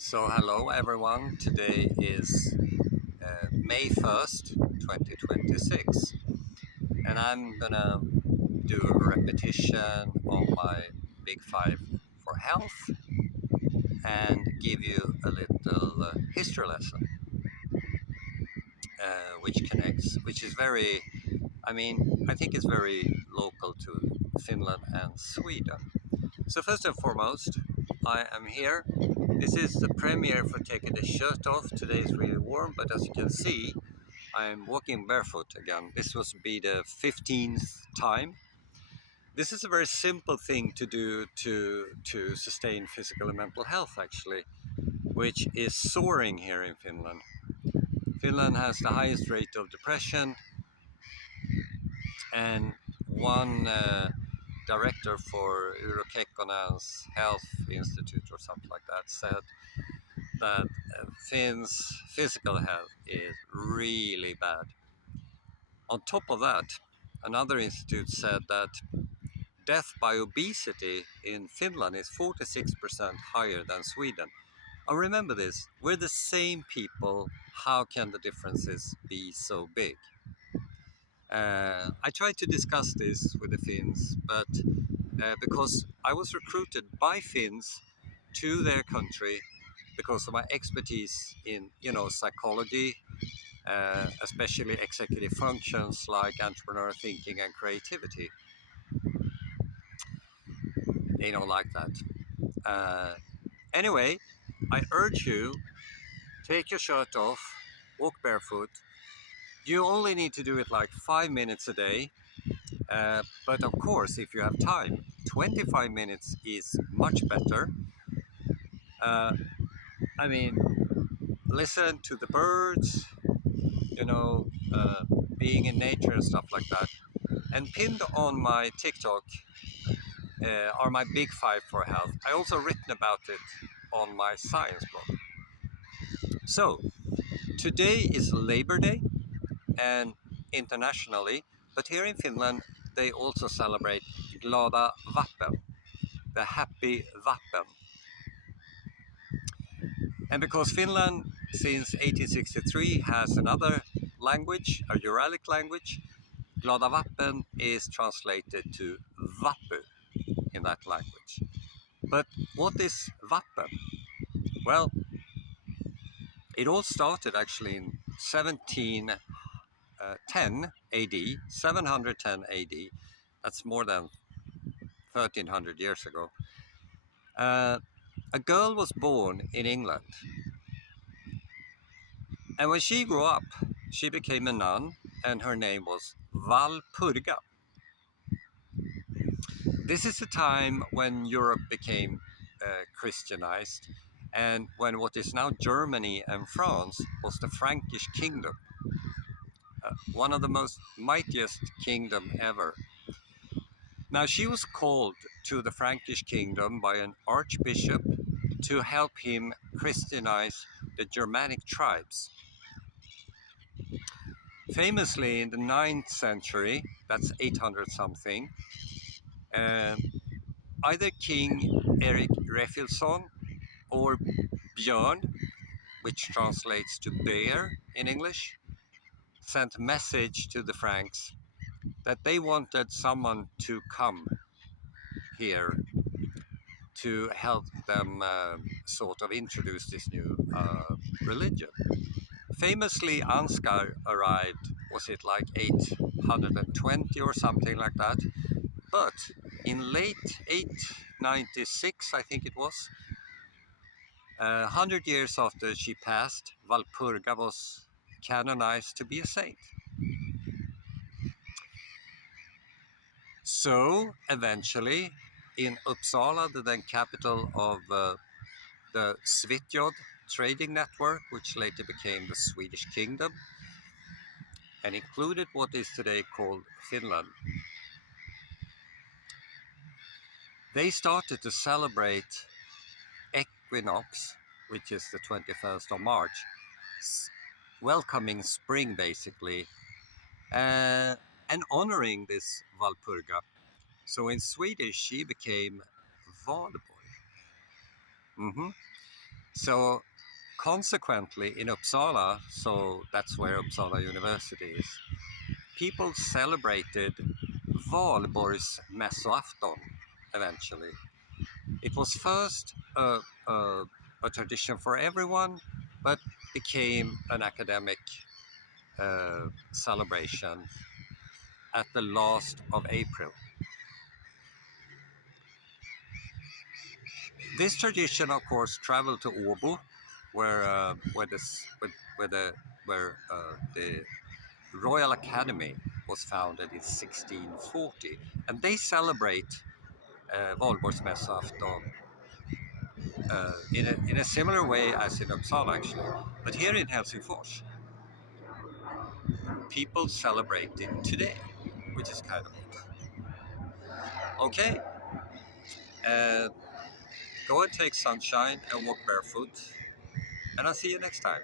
So, hello everyone. Today is May 1st, 2026, and I'm gonna do a repetition on my Big Five for health and give you a little history lesson, which is very, I think it's very local to Finland and Sweden. So, first and foremost, I am here. This is the premiere for taking the shirt off. Today is really warm, but as you can see, I'm walking barefoot again. This will be the 15th time. This is a very simple thing to do to sustain physical and mental health, actually, which is soaring here in Finland. Finland has the highest rate of depression, and one director for Urokekkonen's Health Institute or something like that said that Finn's physical health is really bad. On top of that, another institute said that death by obesity in Finland is 46% higher than Sweden. And remember this, we're the same people. How can the differences be so big? I tried to discuss this with the Finns, but because I was recruited by Finns to their country because of my expertise in, psychology, especially executive functions like entrepreneur thinking and creativity. They don't like that. Anyway, I urge you, take your shirt off, walk barefoot. You only need to do it like 5 minutes a day. But of course, if you have time, 25 minutes is much better. Uh, I mean, listen to the birds, you know, being in nature and stuff like that. And pinned on my TikTok are my big five for health. I also written about it on my science blog. So today is Labor Day, and internationally, but here in Finland they also celebrate Glada Vappen, the happy Vappen. And because Finland since 1863 has another language, a Uralic language, Glada Vappen is translated to Vappu in that language. But what is Vappen? Well, it all started actually in 1710 AD, 710 AD. That's more than 1300 years ago. Uh, a girl was born in England, and when she grew up, she became a nun, and her name was Walpurga. This is the time when Europe became Christianized, and when what is now Germany and France was the Frankish kingdom, one of the most mightiest kingdom ever. Now she was called to the Frankish kingdom by an archbishop to help him Christianize the Germanic tribes. Famously in the 9th century, that's 800 something, uh, either King Erik Refilson or Björn, which translates to bear in English, sent a message to the Franks that they wanted someone to come here to help them sort of introduce this new religion. Famously, Ansgar arrived, was it like 820 or something like that? But in late 896, I think it was, 100 years after she passed, Walpurga was canonized to be a saint. So eventually, in Uppsala, the then capital of the Svitjod trading network, which later became the Swedish kingdom, and included what is today called Finland, they started to celebrate equinox, which is the 21st of March, welcoming spring basically, and honoring this Walpurga. So in Swedish, she became Valborg. hmm So consequently, in Uppsala, so that's where Uppsala University is, people celebrated Valborgsmässoafton eventually. It was first a tradition for everyone, but became an academic celebration at the last of April. This tradition, of course, traveled to Åbo, where the Royal Academy was founded in 1640, and they celebrate Valborgsmässoafton in a similar way as in Uppsala, actually. But here in Helsingfors, people celebrate it today, which is kind of neat. Okay, uh, go and take sunshine and walk barefoot, and I'll see you next time.